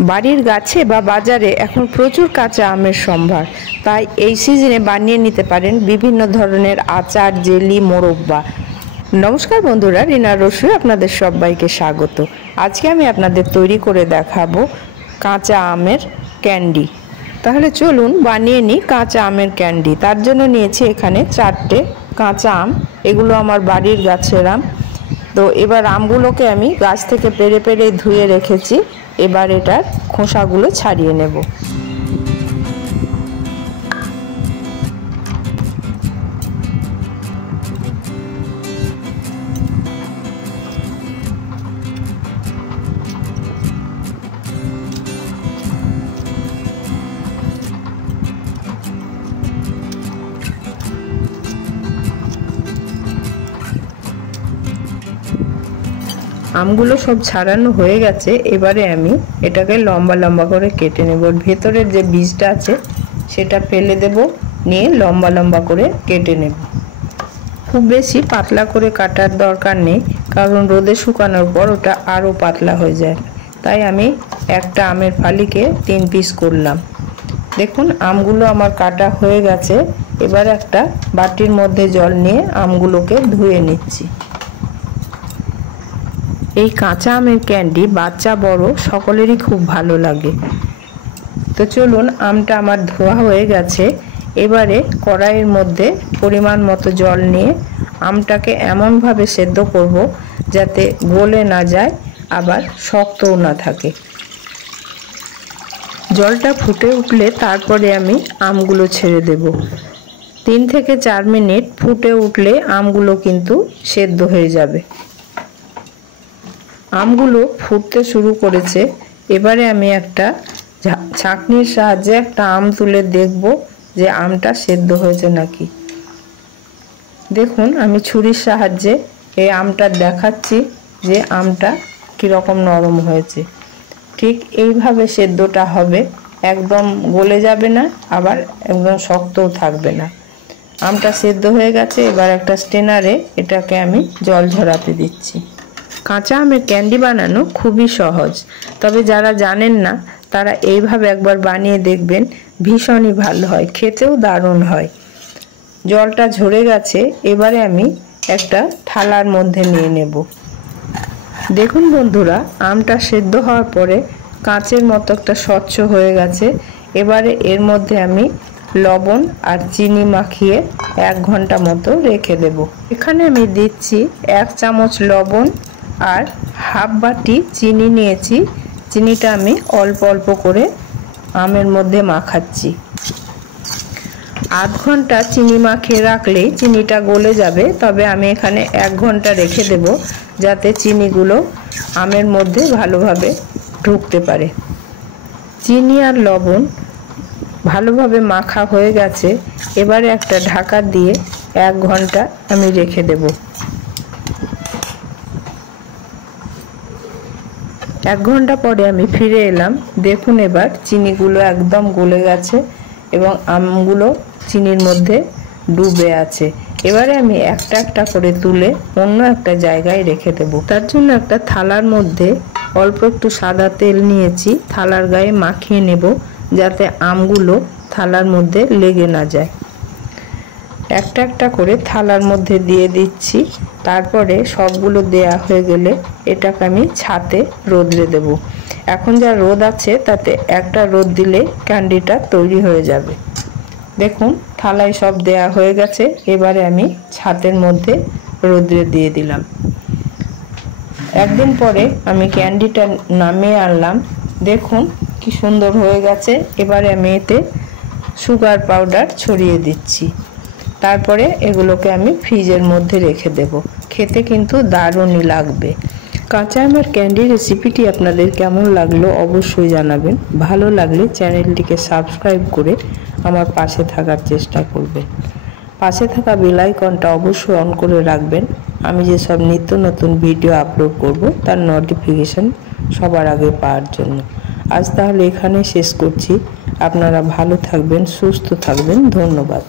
বাড়ির গাছে বা বাজারে এখন প্রচুর কাঁচা আমের সম্ভার, তাই এই সিজনে বানিয়ে নিতে পারেন বিভিন্ন ধরনের আচার, জেলি, মোরব্বা। নমস্কার বন্ধুরা, রিনা রসুই আপনাদের সবাইকে স্বাগত। আজকে আমি আপনাদের তৈরি করে দেখাবো কাঁচা আমের ক্যান্ডি। তাহলে চলুন বানিয়ে নিই কাঁচা আমের ক্যান্ডি। তার জন্য নিয়েছি এখানে 4টে কাঁচা আম। এগুলো আমার বাড়ির গাছের আম। তো এবার আমগুলোকে আমি গাছ থেকে পেড়ে পেড়ে ধুয়ে রেখেছি। এবার এটার খোসাগুলো ছাড়িয়ে নেব। আমগুলো সব ছাড়ানো হয়ে গেছে। এবারে আমি এটাকে লম্বা লম্বা করে কেটে নেব। ভেতরের যে বীজটা আছে সেটা ফেলে দেব, নিয়ে লম্বা লম্বা করে কেটে নেব। খুব বেশি পাতলা করে কাটার দরকার নেই, কারণ রোদে শুকানোর পর ওটা আরও পাতলা হয়ে যায়। তাই আমি একটা আমের ফালিকে 3 পিস করলাম। দেখুন আমগুলো আমার কাটা হয়ে গেছে। এবার একটা বাটির মধ্যে জল নিয়ে আমগুলোকে ধুয়ে নিচ্ছি। এই কাঁচা আমের ক্যান্ডি বাচ্চা বড় সকলেরই খুব ভালো লাগে। তো চলুন, আমটা আমার ধোয়া হয়ে গেছে। এবারে কড়াইয়ের মধ্যে পরিমাণ মতো জল নিয়ে আমটাকে এমনভাবে সেদ্ধ করব যাতে গলে না যায়, আবার শক্তও না থাকে। জলটা ফুটে উঠলে তারপরে আমি আমগুলো ছেড়ে দেব। 3 থেকে 4 মিনিট ফুটে উঠলে আমগুলো কিন্তু সেদ্ধ হয়ে যাবে। আমগুলো ফুটতে শুরু করেছে। এবারে আমি একটা ছাঁকনির সাহায্যে একটা আম তুলে দেখব যে আমটা সেদ্ধ হয়েছে নাকি। দেখুন, আমি ছুরির সাহায্যে এই আমটা দেখাচ্ছি যে আমটা কীরকম নরম হয়েছে। ঠিক এইভাবে সেদ্ধটা হবে, একদম গলে যাবে না, আবার একদম শক্তও থাকবে না। আমটা সেদ্ধ হয়ে গেছে। এবার একটা স্ট্রেনারে এটাকে আমি জল ঝরাতে দিচ্ছি। কাঁচা আমের ক্যান্ডি বানানো খুবই সহজ, তবে যারা জানেন না তারা এইভাবে একবার বানিয়ে দেখবেন, ভীষণই ভালো হয়, খেতেও দারুণ হয়। জলটা ঝরে গেছে। এবারে আমি একটা থালার মধ্যে নিয়ে নেব। দেখুন বন্ধুরা, আমটা সেদ্ধ হওয়ার পরে কাঁচের মতো একটা স্বচ্ছ হয়ে গেছে। এবারে এর মধ্যে আমি লবণ আর চিনি মাখিয়ে 1 ঘন্টা মতো রেখে দেব। এখানে আমি দিচ্ছি 1 চামচ লবণ আর হাফ বাটি চিনি নিয়েছি। চিনিটা আমি অল্প অল্প করে আমের মধ্যে মাখাচ্ছি। আধ ঘন্টা চিনি মাখিয়ে রাখলেই চিনিটা গলে যাবে, তবে আমি এখানে 1 ঘন্টা রেখে দেব যাতে চিনিগুলো আমের মধ্যে ভালোভাবে ঢুকতে পারে। চিনি আর লবণ ভালোভাবে মাখা হয়ে গেছে। এবারে একটা ঢাকা দিয়ে 1 ঘন্টা আমি রেখে দেব। 1 ঘন্টা পরে আমি ফিরে এলাম। দেখুন, এবার চিনিগুলো একদম গলে গেছে এবং আমগুলো চিনির মধ্যে ডুবে আছে। এবারে আমি একটা একটা করে তুলে অন্য একটা জায়গায় রেখে দেব। তার জন্য একটা থালার মধ্যে অল্প একটু সাদা তেল নিয়েছি, থালার গায়ে মাখিয়ে নেব যাতে আমগুলো থালার মধ্যে লেগে না যায়। একটা একটা করে থালার মধ্যে দিয়ে দিচ্ছি। তারপরে সবগুলো দেয়া হয়ে গেলে এটাকে আমি ছাদে রোদে দেব। এখন যা রোদ আছে তাতে একটা রোদ দিলে ক্যান্ডিটা তৈরি হয়ে যাবে। দেখুন, থালায় সব দেয়া হয়ে গেছে। এবারে আমি ছাদের মধ্যে রোদে দিয়ে দিলাম। একদিন পরে আমি ক্যান্ডিটা নামিয়ে আনলাম। দেখুন কি সুন্দর হয়ে গেছে। এবারে আমি এতে সুগার পাউডার ছড়িয়ে দিচ্ছি। তারপরে এগুলোকে আমি ফ্রিজের মধ্যে রেখে দেব। খেতে কিন্তু দারুণই লাগবে। কাঁচা আমের ক্যান্ডি রেসিপিটি আপনাদের কেমন লাগলো অবশ্যই জানাবেন। ভালো লাগলে চ্যানেলটিকে সাবস্ক্রাইব করে আমার পাশে থাকার চেষ্টা করবেন। পাশে থাকা বেল আইকনটা অবশ্যই অন করে রাখবেন। আমি যেসব নিত্য নতুন ভিডিও আপলোড করব তার নোটিফিকেশন সবার আগে পাওয়ার জন্য। আজ তাহলে এখানেই শেষ করছি। আপনারা ভালো থাকবেন, সুস্থ থাকবেন। ধন্যবাদ।